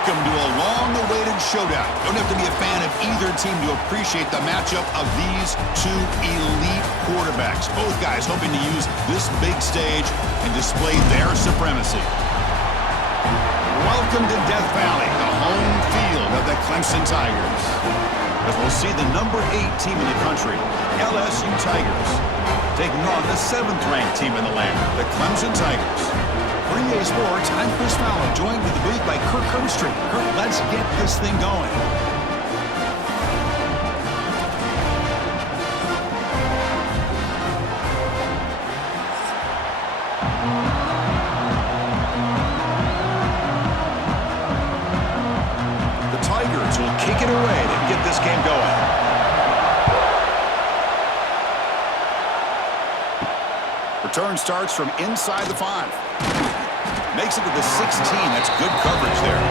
Welcome to a long-awaited showdown. Don't have to be a fan of either team to appreciate the matchup of these two elite quarterbacks. Both guys hoping to use this big stage and display their supremacy. Welcome to Death Valley, the home field of the Clemson Tigers. As we'll see the number 8 team in the country, LSU Tigers, taking on the 7th-ranked team in the land, the Clemson Tigers. For EA Sports, I'm Chris Fowler, joined with the booth by Kirk Herbstreit. Kirk, let's get this thing going. The Tigers will kick it away to get this game going. Return starts from inside the 5. Makes it to the 16. That's good coverage there.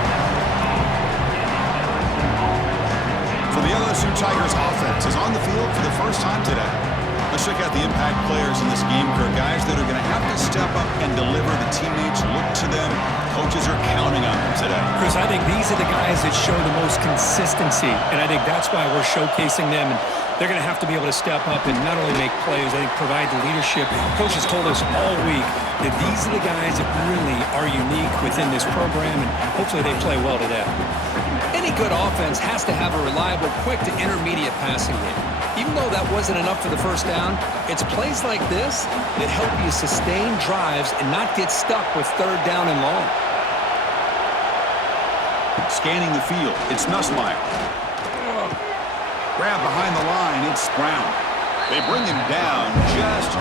For the LSU Tigers offense is on the field for the first time today. Let's check out the impact players in this game, Kirk. Guys that are going to have to step up and deliver. The teammates look to them. Coaches are counting on them today. Chris, I think these are the guys that show the most consistency, and I think that's why we're showcasing them. And they're going to have to be able to step up and not only make plays, I think provide the leadership. Coach has told us all week that these are the guys that really are unique within this program, and hopefully they play well today. Any good offense has to have a reliable, quick to intermediate passing game. Even though that wasn't enough for the first down, it's plays like this that help you sustain drives and not get stuck with 3rd down and long. Scanning the field, it's Nussmeier. Grab behind the line, it's Brown. They bring him down just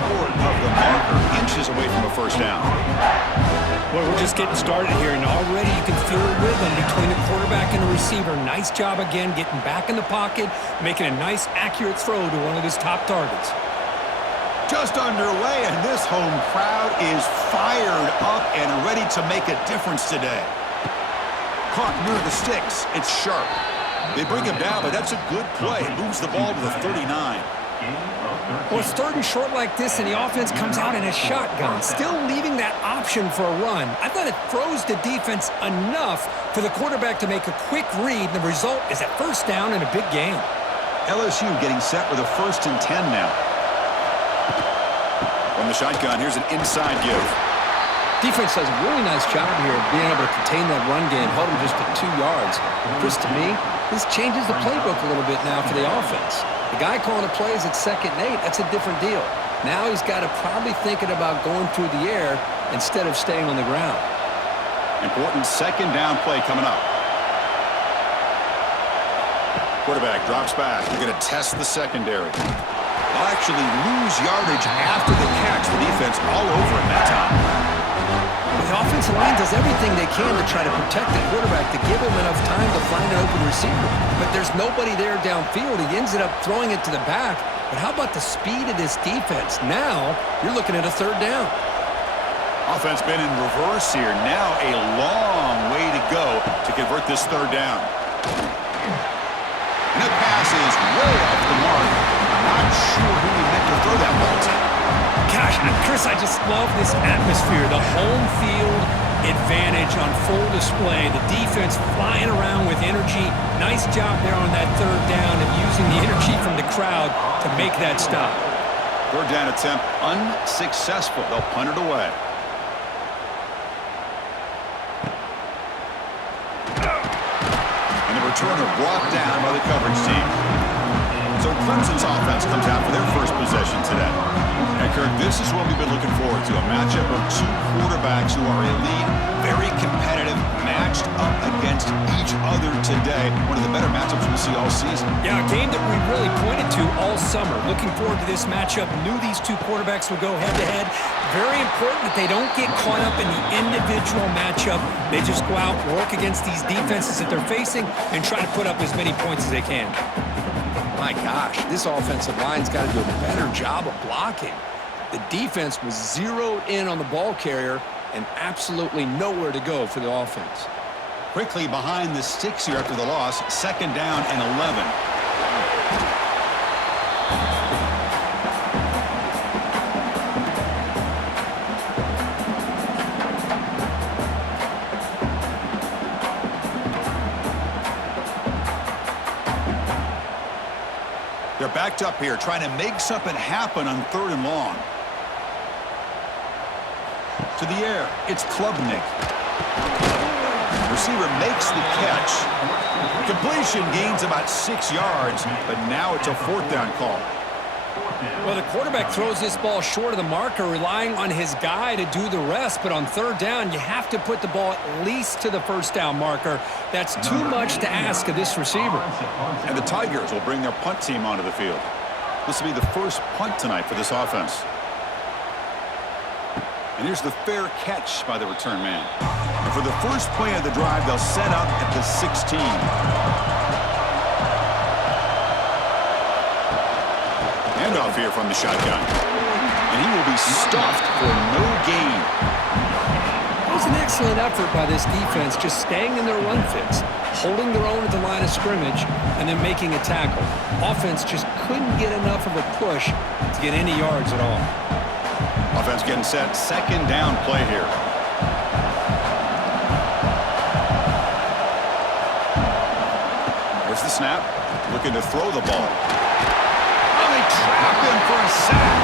short of the marker, inches away from a first down. Well, we're just getting started here, and already you can feel a rhythm between the quarterback and the receiver. Nice job again getting back in the pocket, making a nice, accurate throw to one of his top targets. Just underway, and this home crowd is fired up and ready to make a difference today. Caught near the sticks. It's Sharp. They bring him down, but that's a good play. Moves the ball to the 39. Well, it's 3rd and short like this, and the offense comes out in a shotgun, still leaving that option for a run. I thought it throws the defense enough for the quarterback to make a quick read, and the result is a first down and a big gain. LSU getting set with a 1st and 10 now. From the shotgun, here's an inside give. Defense does a really nice job here of being able to contain that run game, hold them just to 2 yards. Chris, to me, this changes the playbook a little bit now for the offense. The guy calling the plays at 2nd and 8, that's a different deal. Now he's got to probably thinking about going through the air instead of staying on the ground. Important 2nd down play coming up. Quarterback drops back. They're going to test the secondary. They'll actually lose yardage after the catch. The defense all over him that time. The offensive line does everything they can to try to protect the quarterback to give him enough time to find an open receiver. But there's nobody there downfield. He ends up throwing it to the back. But how about the speed of this defense? Now you're looking at a 3rd down. Offense been in reverse here. Now a long way to go to convert this 3rd down. And the pass is way off the mark. Not sure who he meant to throw that ball to. Gosh, Chris, I just love this atmosphere. The home field advantage on full display. The defense flying around with energy. Nice job there on that 3rd down of using the energy from the crowd to make that stop. 3rd down attempt unsuccessful. They'll punt it away. And the returner brought down by the coverage team. So Clemson's offense comes out for their first possession today. And Kirk, this is what we've been looking forward to, a matchup of 2 quarterbacks who are elite, very competitive, matched up against each other today. One of the better matchups we'll see all season. Yeah, a game that we really pointed to all summer. Looking forward to this matchup. Knew these 2 quarterbacks would go head-to-head. Very important that they don't get caught up in the individual matchup. They just go out, work against these defenses that they're facing, and try to put up as many points as they can. My gosh, this offensive line's got to do a better job of blocking. The defense was zeroed in on the ball carrier and absolutely nowhere to go for the offense. Quickly behind the sticks here after the loss, 2nd down and 11. Backed up here, trying to make something happen on 3rd and long. To the air, it's Klubnik. Receiver makes the catch. Completion gains about 6 yards, but now it's a 4th down call. Well, the quarterback throws this ball short of the marker, relying on his guy to do the rest. But on 3rd down, you have to put the ball at least to the 1st down marker. That's too much to ask of this receiver. And the Tigers will bring their punt team onto the field. This will be the first punt tonight for this offense. And here's the fair catch by the return man. And for the first play of the drive, they'll set up at the 16. Handoff here from the shotgun. And he will be stuffed for no gain. It was an excellent effort by this defense, just staying in their run fits, holding their own at the line of scrimmage, and then making a tackle. Offense just couldn't get enough of a push to get any yards at all. Offense getting set. 2nd down play here. There's the snap. Looking to throw the ball. Oh, they trap him for a sack.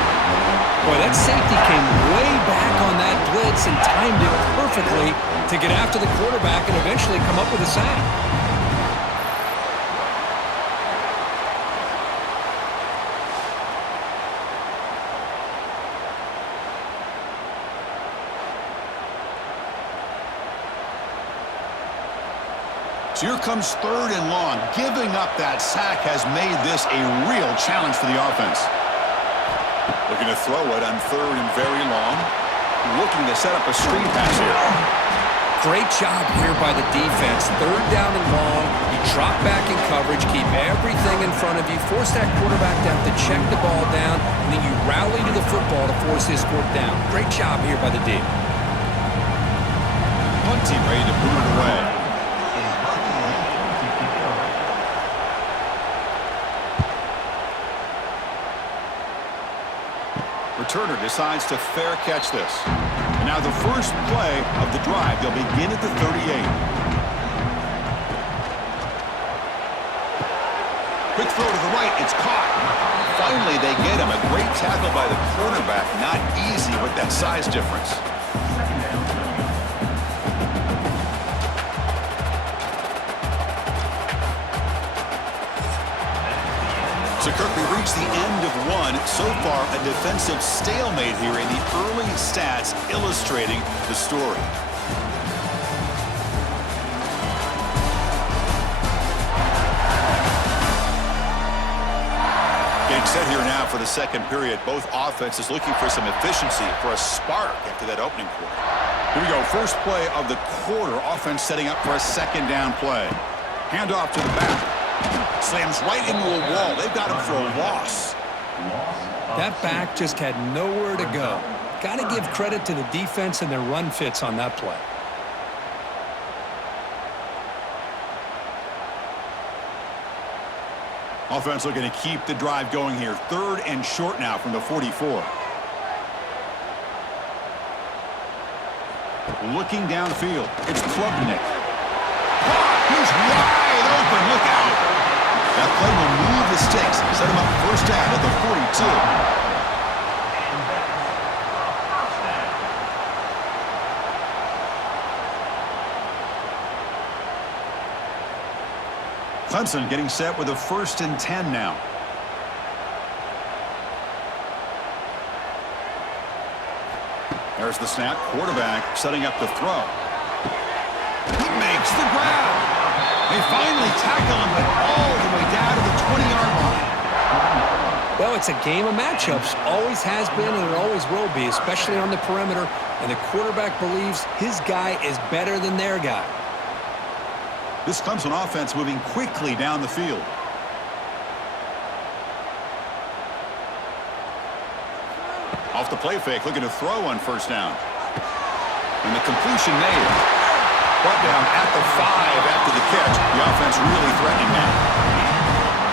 Boy, that safety came way back on that blitz and timed it perfectly to get after the quarterback and eventually come up with a sack. So here comes 3rd and long. Giving up that sack has made this a real challenge for the offense. Looking to throw it on 3rd and very long. Looking to set up a screen pass here. Great job here by the defense. 3rd down and long. You drop back in coverage, keep everything in front of you, force that quarterback to have to check the ball down, and then you rally to the football to force his 4th down. Great job here by the D. Punt team ready to boot it away. Returner decides to fair catch this. And now the first play of the drive. They'll begin at the 38. Quick throw to the right. It's caught. Finally, they get him. A great tackle by the quarterback. Not easy with that size difference. So, Kirk, we reached the end of one. So far, a defensive stalemate here in the early stats illustrating the story. Getting set here now for the 2nd period. Both offenses looking for some efficiency, for a spark after that opening quarter. Here we go. First play of the quarter. Offense setting up for a 2nd down play. Handoff to the back. Slams right into a wall. They've got him for a loss. That back just had nowhere to go. Got to give credit to the defense and their run fits on that play. Offense looking to keep the drive going here. 3rd and short now from the 44. Looking downfield. It's Klubnik. He's wide open. Look out. That play will move the sticks. Set him up 1st down at the 42. Clemson getting set with a 1st and 10 now. There's the snap. Quarterback setting up the throw. He makes the grab. They finally tackle him, but all the way down to the 20-yard line. Well, it's a game of matchups. Always has been and it always will be, especially on the perimeter. And the quarterback believes his guy is better than their guy. This Clemson offense moving quickly down the field. Off the play fake, looking to throw on 1st down. And the completion made. Brought down at the 5 after the catch. The offense really threatening now.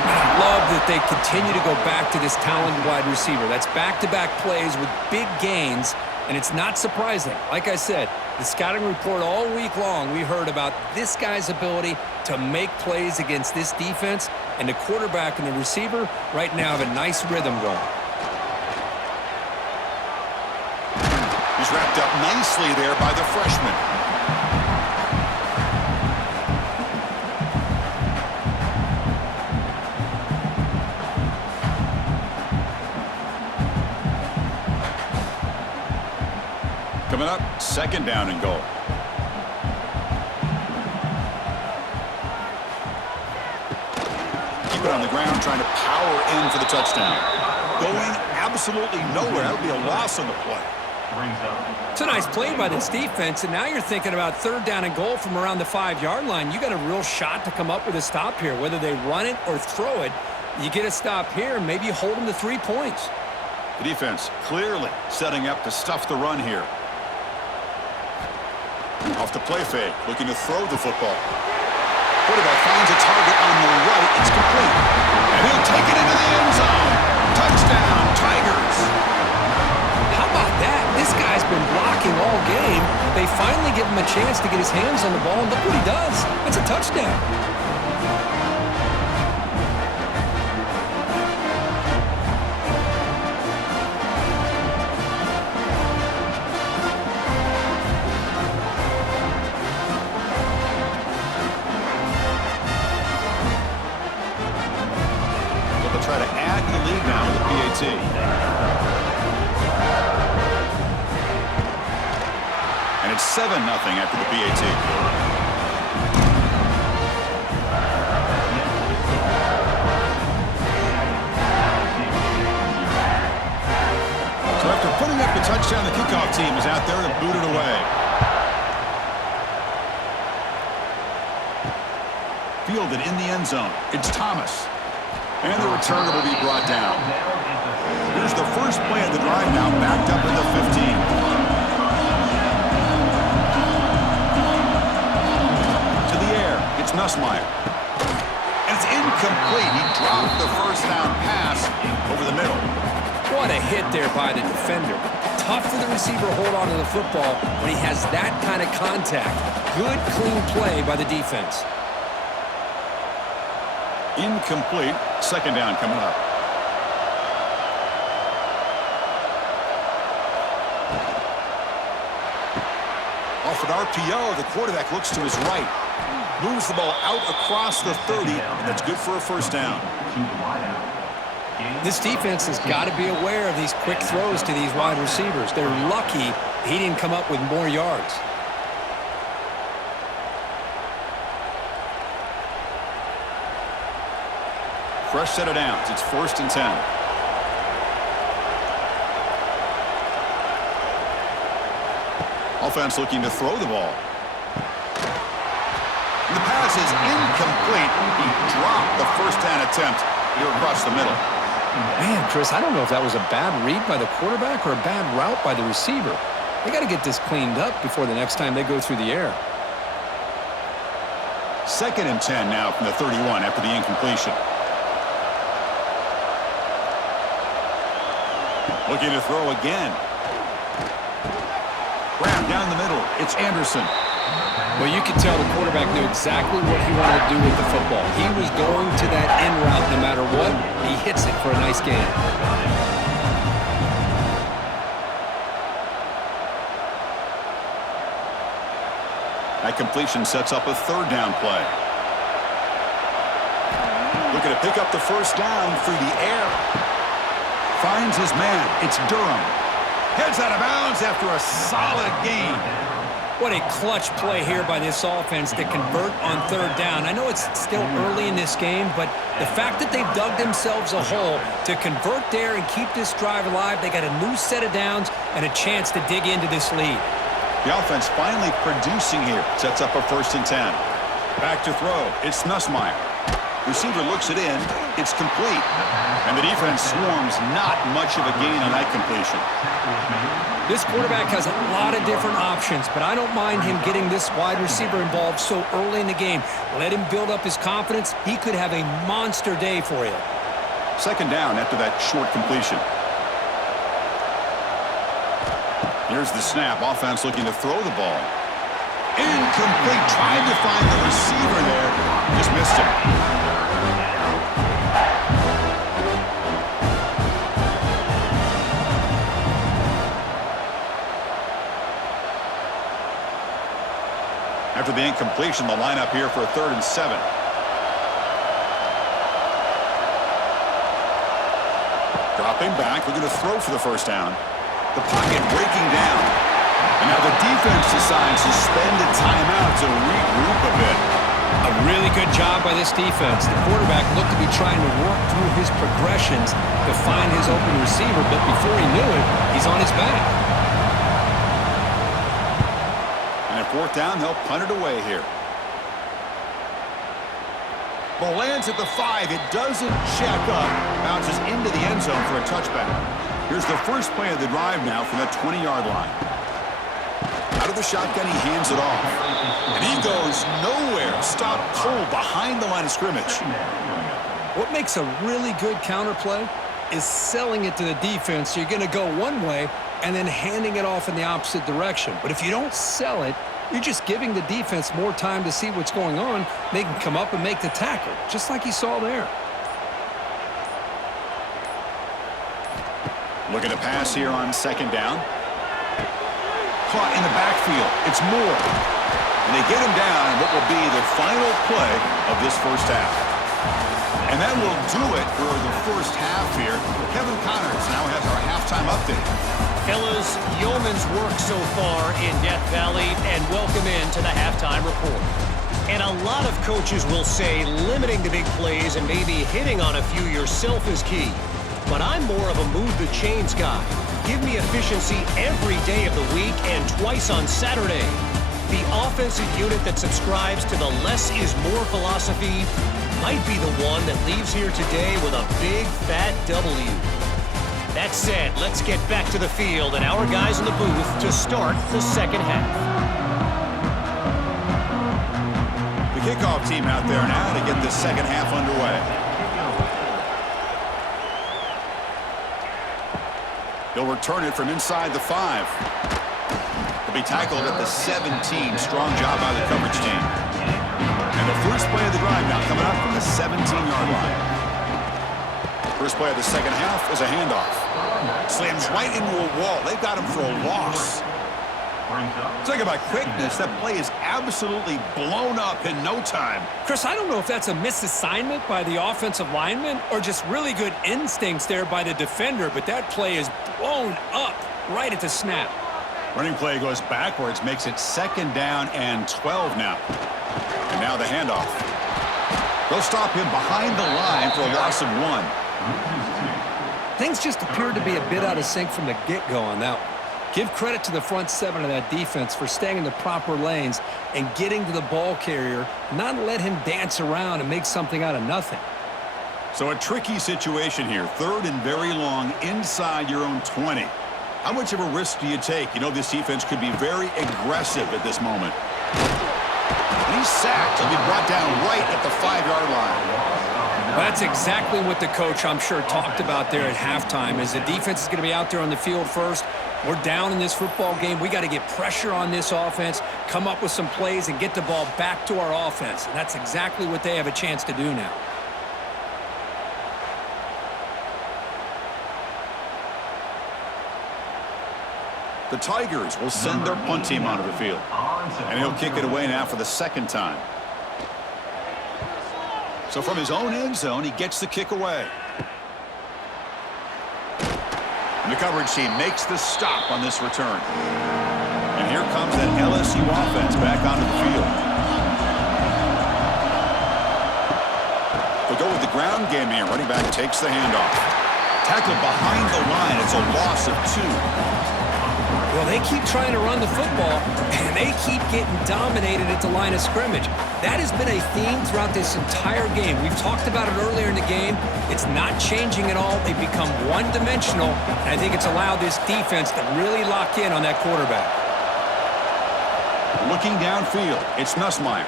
I love that they continue to go back to this talented wide receiver. That's back-to-back plays with big gains, And it's not surprising. Like I said, the scouting report all week long, we heard about this guy's ability to make plays against this defense, and the quarterback and the receiver right now have a nice rhythm going. He's wrapped up nicely there by the freshman. Coming up, 2nd down and goal. Keep it on the ground, trying to power in for the touchdown. Going absolutely nowhere. That'll be a loss on the play. It's a nice play by this defense, and now you're thinking about 3rd down and goal from around the 5-yard line. You got a real shot to come up with a stop here. Whether they run it or throw it, you get a stop here, and maybe you hold them to 3 points. The defense clearly setting up to stuff the run here. Off the play fake, looking to throw the football. Quarterback finds a target on the right. It's complete. And he'll take it into the end zone. Touchdown, Tigers. How about that? This guy's been blocking all game. They finally give him a chance to get his hands on the ball, and look what he does. It's a touchdown. Try to add the lead now with the PAT. And it's 7-0 after the PAT. So after putting up the touchdown, the kickoff team is out there to boot it away. Fielded in the end zone. It's Thomas. And the returner will be brought down. Here's the first play of the drive now, backed up in the 15. To the air, it's Nussmeier. And it's incomplete. He dropped the first down pass over the middle. What a hit there by the defender. Tough for the receiver to hold on to the football when he has that kind of contact. Good, clean play by the defense. Incomplete. 2nd down coming up. Off an RPO, the quarterback looks to his right. Moves the ball out across the 30, and that's good for a 1st down. This defense has got to be aware of these quick throws to these wide receivers. They're lucky he didn't come up with more yards. Fresh set of downs. It's 1st and 10. Offense looking to throw the ball. And the pass is incomplete. He dropped the 1st down attempt here across the middle. Man, Chris, I don't know if that was a bad read by the quarterback or a bad route by the receiver. They got to get this cleaned up before the next time they go through the air. 2nd and 10 now from the 31 after the incompletion. Looking to throw again. Grab down the middle. It's Anderson. Well, you could tell the quarterback knew exactly what he wanted to do with the football. He was going to that end route no matter what. He hits it for a nice gain. That completion sets up a 3rd down play. Looking to pick up the 1st down through the air. Finds his man. It's Durham. Heads out of bounds after a solid gain. What a clutch play here by this offense to convert on 3rd down. I know it's still early in this game, but the fact that they've dug themselves a hole to convert there and keep this drive alive, they got a new set of downs and a chance to dig into this lead. The offense finally producing here. Sets up a 1st and 10. Back to throw. It's Nussmeier. Receiver looks it in. It's complete. And the defense swarms. Not much of a gain on that completion. This quarterback has a lot of different options, but I don't mind him getting this wide receiver involved so early in the game. Let him build up his confidence. He could have a monster day for you. 2nd down after that short completion. Here's the snap. Offense looking to throw the ball. Incomplete. Trying to find the receiver there. Just missed him. After the incompletion, the lineup here for a 3rd and 7. Dropping back. We're going to throw for the first down. The pocket breaking down. And now the defense decides to spend a timeout to regroup a bit. A really good job by this defense. The quarterback looked to be trying to work through his progressions to find his open receiver, but before he knew it, he's on his back. And at 4th down, they'll punt it away here. Ball lands at the 5. It doesn't check up. Bounces into the end zone for a touchback. Here's the first play of the drive now from the 20-yard line. Out of the shotgun, he hands it off. And he goes nowhere. Stopped cold behind the line of scrimmage. What makes a really good counterplay is selling it to the defense. So you're going to go one way and then handing it off in the opposite direction. But if you don't sell it, you're just giving the defense more time to see what's going on. They can come up and make the tackle, just like you saw there. Looking to pass here on 2nd down. Caught in the backfield. It's Moore. And they get him down in what will be the final play of this first half. And that will do it for the first half here. Kevin Connors now has our halftime update. Fellas, yeoman's work so far in Death Valley, and welcome into the halftime report. And a lot of coaches will say limiting the big plays and maybe hitting on a few yourself is key. But I'm more of a move the chains guy. Give me efficiency every day of the week and twice on Saturday. The offensive unit that subscribes to the less is more philosophy might be the one that leaves here today with a big fat W. That said, let's get back to the field and our guys in the booth to start the second half. The kickoff team out there now to get the second half underway. He'll return it from inside the 5. He'll be tackled at the 17. Strong job by the coverage team. And the first play of the drive now coming up from the 17-yard line. First play of the second half is a handoff. Slams right into a wall. They've got him for a loss. Talk about quickness. That play is absolutely blown up in no time. Chris, I don't know if that's a misassignment by the offensive lineman or just really good instincts there by the defender, but that play is blown up right at the snap. Running play goes backwards, makes it 2nd down and 12 now. And now the handoff. They'll stop him behind the line for a loss of 1. Things just appeared to be a bit out of sync from the get-go on that one. Give credit to the front 7 of that defense for staying in the proper lanes and getting to the ball carrier, not let him dance around and make something out of nothing. So a tricky situation here. 3rd and very long inside your own 20. How much of a risk do you take? You know this defense could be very aggressive at this moment. And he's sacked. He'll be brought down right at the 5-yard line. That's exactly what the coach, I'm sure, talked about there at halftime, is the defense is going to be out there on the field first. We're down in this football game. We got to get pressure on this offense, come up with some plays, and get the ball back to our offense. And that's exactly what they have a chance to do now. The Tigers will send their punt team onto the field. And he'll kick it away now for the 2nd time. So from his own end zone, he gets the kick away. And the coverage team makes the stop on this return. And here comes that LSU offense back onto the field. They go with the ground game here. Running back takes the handoff. Tackled behind the line. It's a loss of 2. Well, they keep trying to run the football, and they keep getting dominated at the line of scrimmage. That has been a theme throughout this entire game. We've talked about it earlier in the game. It's not changing at all. They've become one-dimensional, and I think it's allowed this defense to really lock in on that quarterback. Looking downfield, it's Nussmeier.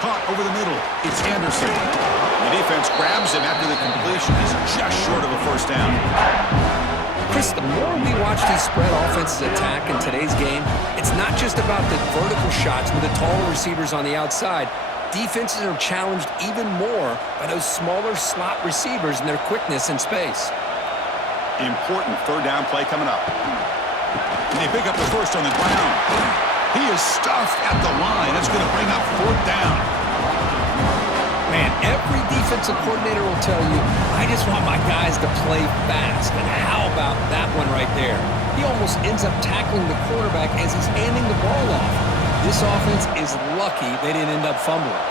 Caught over the middle, it's Anderson. The defense grabs him after the completion. He's just short of a first down. Chris, the more we watch these spread offenses attack in today's game, it's not just about the vertical shots with the taller receivers on the outside. Defenses are challenged even more by those smaller slot receivers and their quickness in space. Important third down play coming up. And they pick up the first on the ground. He is stuffed at the line. It's going to bring up fourth down. Man, every defensive coordinator will tell you, I just want my guys to play fast. And how about that one right there? He almost ends up tackling the quarterback as he's handing the ball off. This offense is lucky they didn't end up fumbling.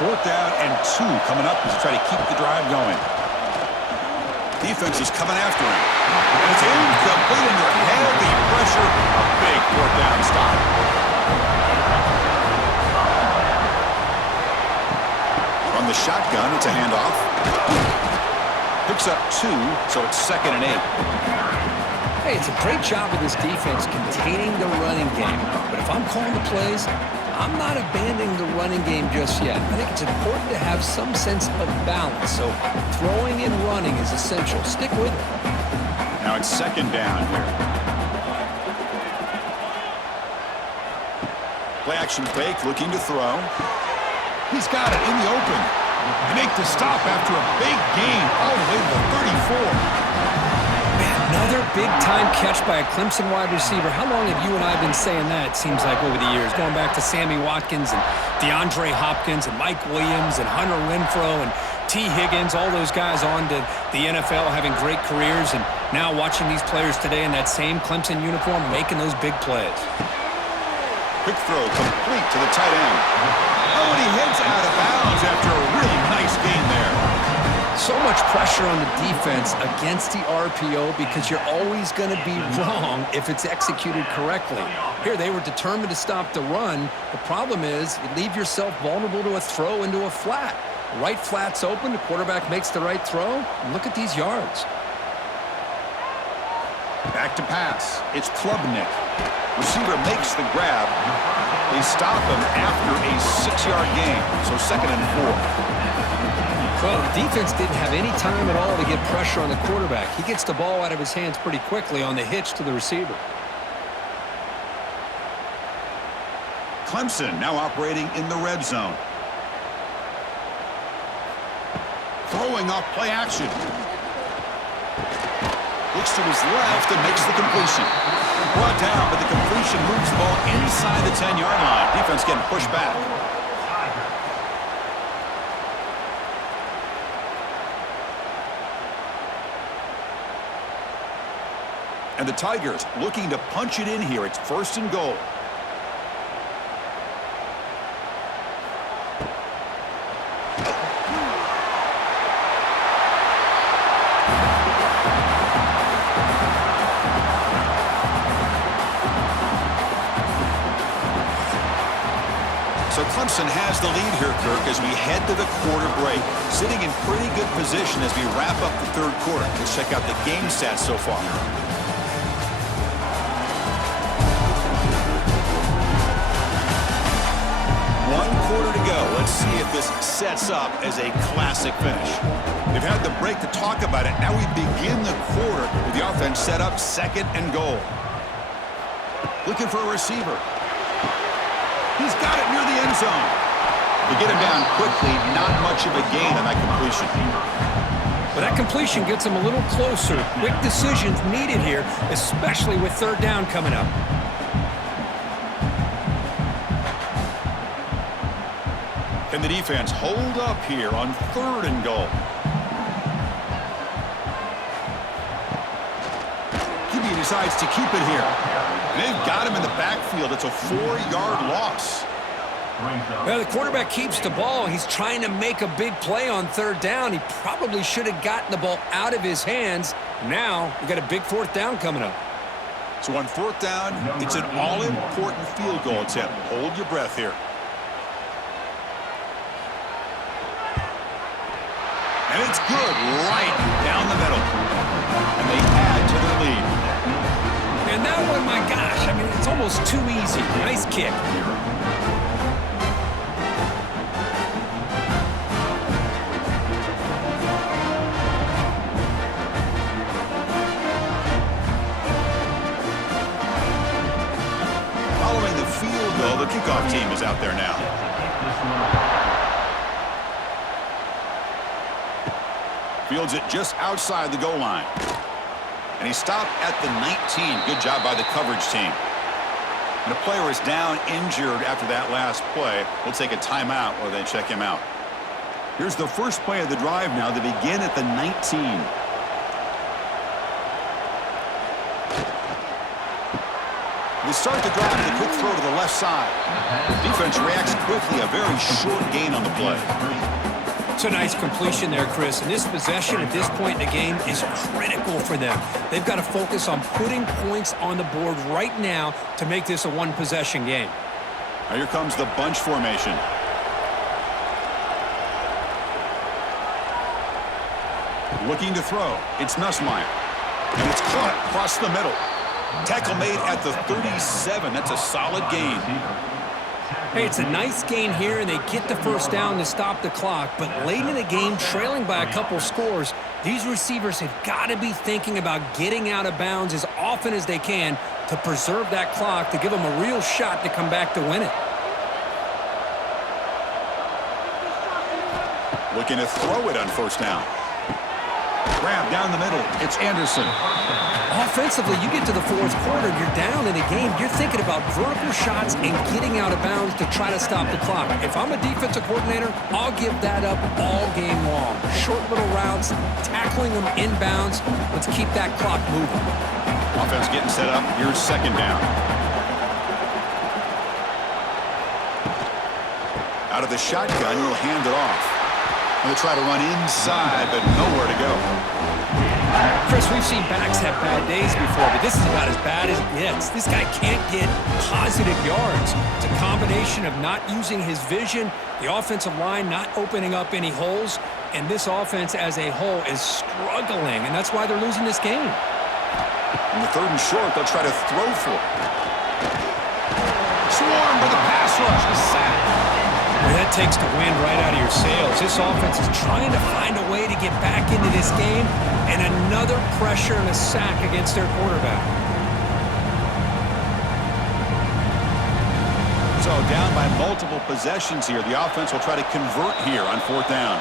Fourth down and 2 coming up as they try to keep the drive going. Defense is coming after him. And it's incomplete under heavy pressure. A big fourth down stop. From the shotgun, it's a handoff. Picks up 2, so it's 2nd and 8. Hey, it's a great job of this defense containing the running game. But if I'm calling the plays, I'm not abandoning the running game just yet. I think it's important to have some sense of balance. So throwing and running is essential. Stick with it. Now it's 2nd down here. Play action fake, looking to throw. He's got it in the open. They make the stop after a big gain all the way to the 34. Another big-time catch by a Clemson wide receiver. How long have you and I been saying that, it seems like, over the years? Going back to Sammy Watkins and DeAndre Hopkins and Mike Williams and Hunter Renfrow and T. Higgins, all those guys on to the NFL having great careers, and now watching these players today in that same Clemson uniform making those big plays. Quick throw complete to the tight end. Oh, and he heads out of bounds after a really nice gain there. So much pressure on the defense against the RPO because you're always going to be wrong if it's executed correctly. Here, they were determined to stop the run. The problem is you leave yourself vulnerable to a throw into a flat. Right flat's open, the quarterback makes the right throw. And look at these yards. Back to pass. It's Klubnik. Receiver makes the grab. They stop him after a 6-yard gain, so 2nd and 4. Well, the defense didn't have any time at all to get pressure on the quarterback. He gets the ball out of his hands pretty quickly on the hitch to the receiver. Clemson now operating in the red zone. Throwing off play action. Looks to his left and makes the completion. Brought down, but the completion moves the ball inside the 10-yard line. Defense getting pushed back. And the Tigers looking to punch it in here. It's 1st and goal. So Clemson has the lead here, Kirk, as we head to the quarter break. Sitting in pretty good position as we wrap up the 3rd quarter. Let's check out the game stats so far. Quarter to go. Let's see if this sets up as a classic finish. They've had the break to talk about it. Now we begin the quarter with the offense set up 2nd and goal. Looking for a receiver. He's got it near the end zone. They get him down quickly. Not much of a gain on that completion. But that completion gets him a little closer. Quick decisions needed here, especially with 3rd down coming up. Can the defense hold up here on 3rd and goal? QB decides to keep it here. They've got him in the backfield. It's a 4-yard loss. Well, the quarterback keeps the ball. He's trying to make a big play on 3rd down. He probably should have gotten the ball out of his hands. Now, we got a big 4th down coming up. So on 4th down, it's an all-important field goal attempt. Hold your breath here. And it's good right down the middle. And they add to their lead. And that one, my gosh, I mean, it's almost too easy. Nice kick. kickoff team is out there now. Fields it just outside the goal line. And he stopped at the 19. Good job by the coverage team. And a player is down injured after that last play. We'll take a timeout or they check him out. Here's the first play of the drive now. They begin at the 19. They start the drive with a quick throw to the left side. Defense reacts quickly. A very short gain on the play. It's a nice completion there, Chris. And this possession at this point in the game is critical for them. They've got to focus on putting points on the board right now to make this a one-possession game. Now here comes the bunch formation. Looking to throw. It's Nussmeier. And it's caught across the middle. Tackle made at the 37. That's a solid gain. Hey, it's a nice gain here, and they get the first down to stop the clock. But late in the game, trailing by a couple scores, these receivers have got to be thinking about getting out of bounds as often as they can to preserve that clock, to give them a real shot to come back to win it. Looking to throw it on first down. Grab down the middle. It's Anderson. Offensively, you get to the fourth quarter, you're down in the game. You're thinking about vertical shots and getting out of bounds to try to stop the clock. If I'm a defensive coordinator, I'll give that up all game long. Short little routes, tackling them inbounds. Let's keep that clock moving. Offense getting set up. Here's second down. Out of the shotgun, he'll hand it off. They'll try to run inside, but nowhere to go. Chris, we've seen backs have bad days before, but this is about as bad as it gets. This guy can't get positive yards. It's a combination of not using his vision, the offensive line not opening up any holes, and this offense as a whole is struggling, and that's why they're losing this game. In the third and short, they'll try to throw for it. Swarm with a pass rush. A sack. Well, that takes the wind right out of your sails. This offense is trying to find a way to get back into this game, and another pressure and a sack against their quarterback. So down by multiple possessions here. The offense will try to convert here on fourth down.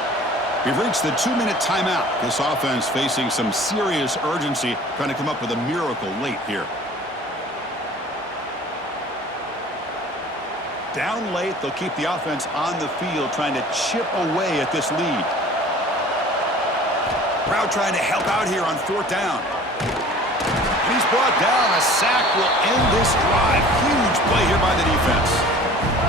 We've reached the 2-minute timeout. This offense facing some serious urgency, trying to come up with a miracle late here. Down late, they'll keep the offense on the field, trying to chip away at this lead. Brown trying to help out here on fourth down. And he's brought down. A sack will end this drive. Huge play here by the defense.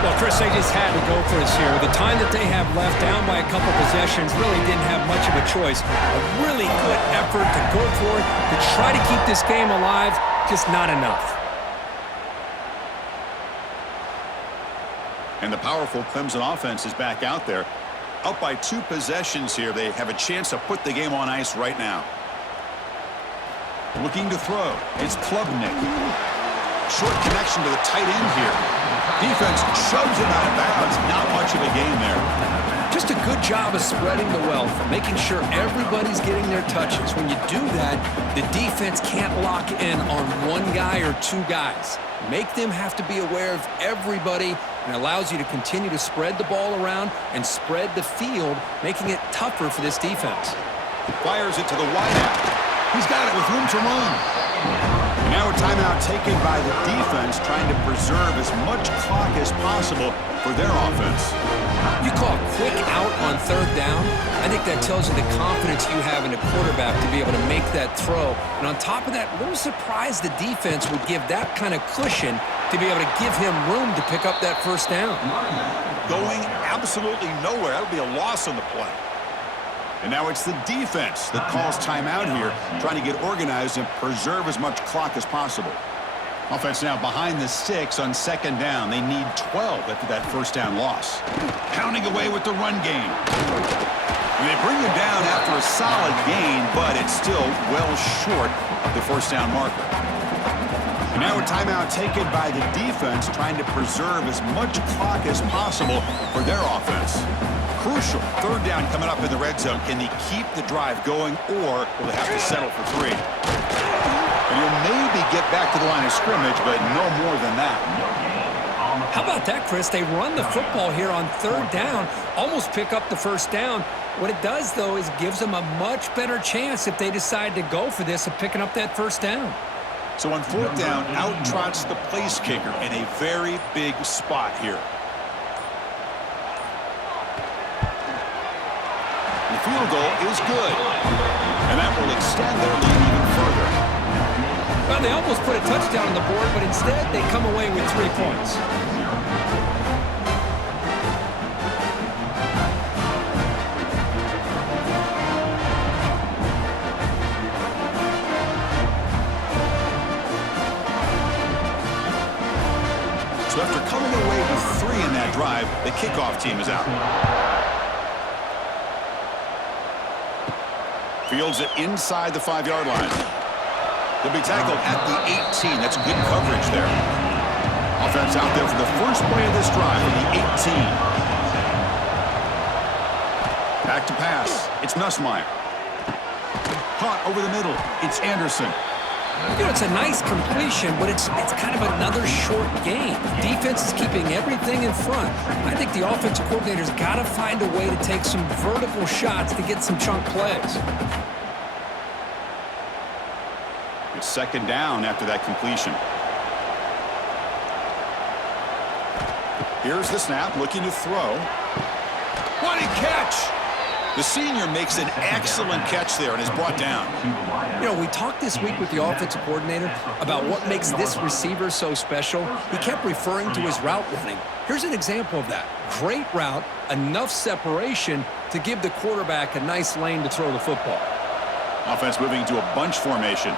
Well, Chris, they just had to go for this here. The time that they have left, down by a couple possessions, really didn't have much of a choice. A really good effort to go for it, to try to keep this game alive, just not enough. And the powerful Clemson offense is back out there. Up by 2 possessions here. They have a chance to put the game on ice right now. Looking to throw. It's Klubnik. Short connection to the tight end here. Defense shoves him out of bounds. Not much of a gain there. Just a good job of spreading the wealth, making sure everybody's getting their touches. When you do that, the defense can't lock in on one guy or 2 guys. Make them have to be aware of everybody, and allows you to continue to spread the ball around and spread the field, making it tougher for this defense. Fires it to the wideout. He's got it with room to run. And now a timeout taken by the defense, trying to preserve as much clock as possible for their offense. You call a quick out on third down. I think that tells you the confidence you have in a quarterback to be able to make that throw. And on top of that, a little surprised the defense would give that kind of cushion to be able to give him room to pick up that first down. Going absolutely nowhere. That'll be a loss on the play. And now it's the defense that calls timeout here, trying to get organized and preserve as much clock as possible. Offense now behind the 6 on second down. They need 12 after that first down loss. Pounding away with the run game. And they bring him down after a solid gain, but it's still well short of the first down marker. And now a timeout taken by the defense, trying to preserve as much clock as possible for their offense. Crucial third down coming up in the red zone. Can they keep the drive going, or will they have to settle for 3? And he'll maybe get back to the line of scrimmage, but no more than that. How about that, Chris? They run the football here on third down, almost pick up the first down. What it does, though, is gives them a much better chance if they decide to go for this of picking up that first down. So on fourth down, out trots the place kicker in a very big spot here. The field goal is good. And that will extend their lead even further. Well, they almost put a touchdown on the board, but instead they come away with 3 points. So after coming away with 3 in that drive, the kickoff team is out. Fields it inside the 5-yard line. They'll be tackled at the 18. That's good coverage there. Offense out there for the first play of this drive from the 18. Back to pass. It's Nussmeier. Caught over the middle. It's Anderson. You know, it's a nice completion, but it's kind of another short game. Defense is keeping everything in front. I think the offensive coordinator's got to find a way to take some vertical shots to get some chunk plays. It's second down after that completion. Here's the snap, looking to throw. What a catch! The senior makes an excellent catch there and is brought down. You know, we talked this week with the offensive coordinator about what makes this receiver so special. He kept referring to his route running. Here's an example of that. Great route, enough separation to give the quarterback a nice lane to throw the football. Offense moving into a bunch formation.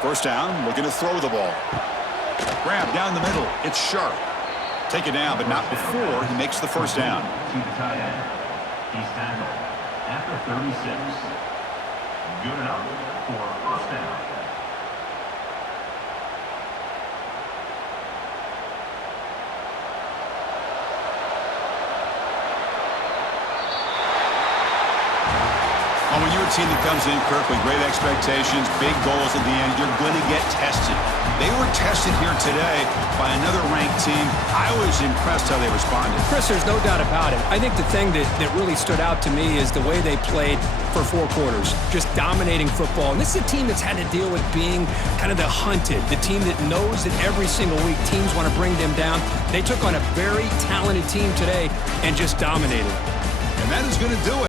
First down, looking to throw the ball. Grab down the middle. It's Sharp. Take it down, but not before he makes the first down. He's tackled at the 36. Good enough for a first down. Well, when you're a team that comes in, Kirk, with great expectations, big goals at the end, you're going to get tested. They were tested here today by another ranked team. I was impressed how they responded. Chris, there's no doubt about it. I think the thing that really stood out to me is the way they played for 4 quarters, just dominating football. And this is a team that's had to deal with being kind of the hunted, the team that knows that every single week teams want to bring them down. They took on a very talented team today and just dominated. And that is going to do it.